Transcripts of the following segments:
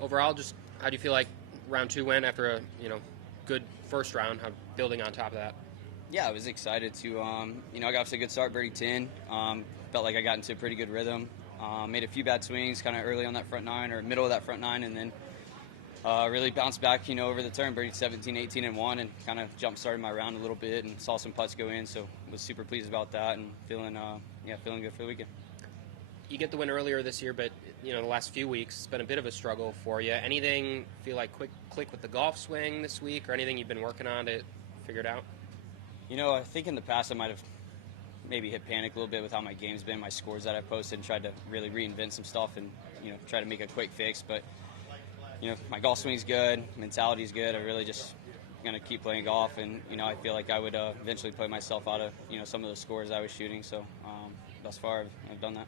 overall, just how do you feel like round 2 went after a good first round? How building on top of that? Yeah, I was excited to, I got off to a good start, birdie 10. Felt like I got into a pretty good rhythm. Made a few bad swings kind of early on that front nine or middle of that front nine, and then really bounced back, over the turn, birdie 17, 18, and 1, and kind of jump-started my round a little bit and saw some putts go in, so was super pleased about that and feeling good for the weekend. You get the win earlier this year, but the last few weeks it's been a bit of a struggle for you. Anything feel like click with the golf swing this week, or anything you've been working on to figure it out? I think in the past I might have maybe hit panic a little bit with how my game's been, my scores that I posted, and tried to really reinvent some stuff and try to make a quick fix. But my golf swing's good, mentality's good. I really just going to keep playing golf, and I feel like I would eventually play myself out of some of the scores I was shooting. So thus far I've done that.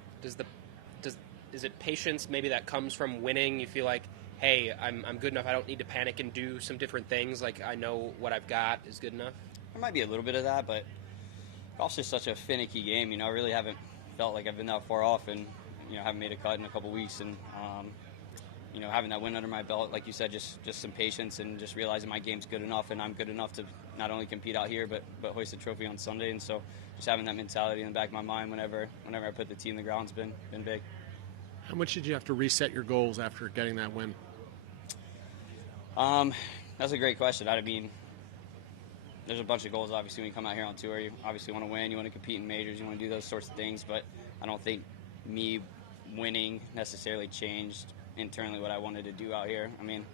Is it patience maybe that comes from winning? You feel like, hey, I'm good enough. I don't need to panic and do some different things. Like I know what I've got is good enough. There might be a little bit of that, but golf's just such a finicky game. I really haven't felt like I've been that far off, and haven't made a cut in a couple weeks, and having that win under my belt, like you said, just some patience and just realizing my game's good enough, and I'm good enough to not only compete out here, but hoist a trophy on Sunday. And so just having that mentality in the back of my mind whenever I put the tee in the ground's been big. How much did you have to reset your goals after getting that win? That's a great question. I mean, there's a bunch of goals, obviously, when you come out here on tour. You obviously want to win, you want to compete in majors, you want to do those sorts of things, but I don't think me winning necessarily changed internally what I wanted to do out here. I mean,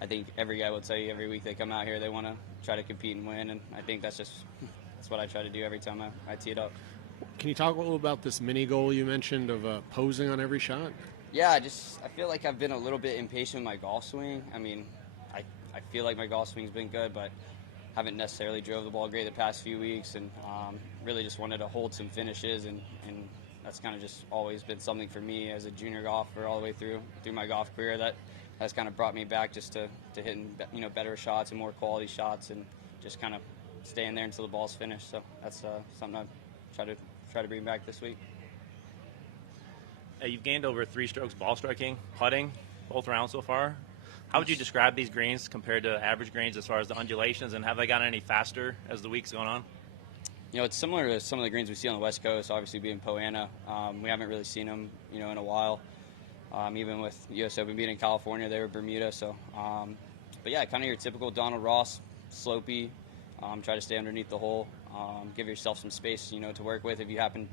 I think every guy will tell you every week they come out here, they want to try to compete and win, and I think that's what I try to do every time I tee it up. Can you talk a little about this mini goal you mentioned of posing on every shot? Yeah, I feel like I've been a little bit impatient with my golf swing. I mean, I feel like my golf swing's been good, but haven't necessarily drove the ball great the past few weeks, and really just wanted to hold some finishes, and that's kind of just always been something for me as a junior golfer all the way through my golf career that has kind of brought me back just to hitting better shots and more quality shots, and just kind of staying there until the ball's finished. So that's something I try to bring back this week. You've gained over 3 strokes ball striking, putting, both rounds so far. How would you describe these greens compared to average greens as far as the undulations, and have they gotten any faster as the week's gone on? It's similar to some of the greens we see on the West Coast, obviously being Poana. We haven't really seen them, in a while. Even with U.S. Open being in California, they were Bermuda. So, but yeah, kind of your typical Donald Ross, slopey. Try to stay underneath the hole. Give yourself some space, to work with if you happen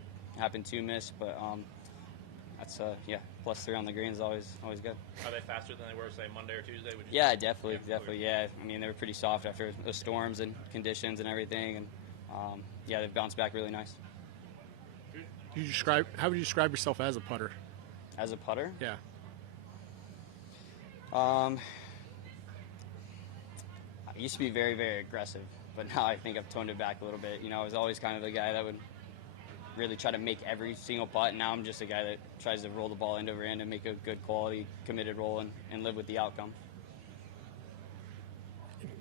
to miss. But that's +3 on the green is always good. Are they faster than they were, say, Monday or Tuesday? Would you Yeah, say? definitely. Yeah, I mean, they were pretty soft after the storms and conditions and everything, and they've bounced back really nice. How would you describe yourself as a putter? As a putter? Yeah. I used to be very, very aggressive, but now I think I've toned it back a little bit. I was always kind of the guy that would really try to make every single putt. Now I'm just a guy that tries to roll the ball end over end and make a good quality, committed roll and live with the outcome.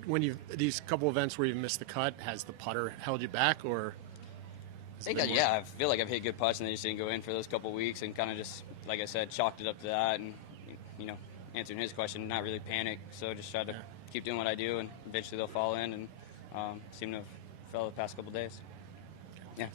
When these couple events where you've missed the cut, has the putter held you back, or? I feel like I've hit good putts and they just didn't go in for those couple weeks, and kind of just, like I said, chalked it up to that, and answering his question, not really panic. So just try to keep doing what I do, and eventually they'll fall in, and seem to have fell the past couple days. Yeah.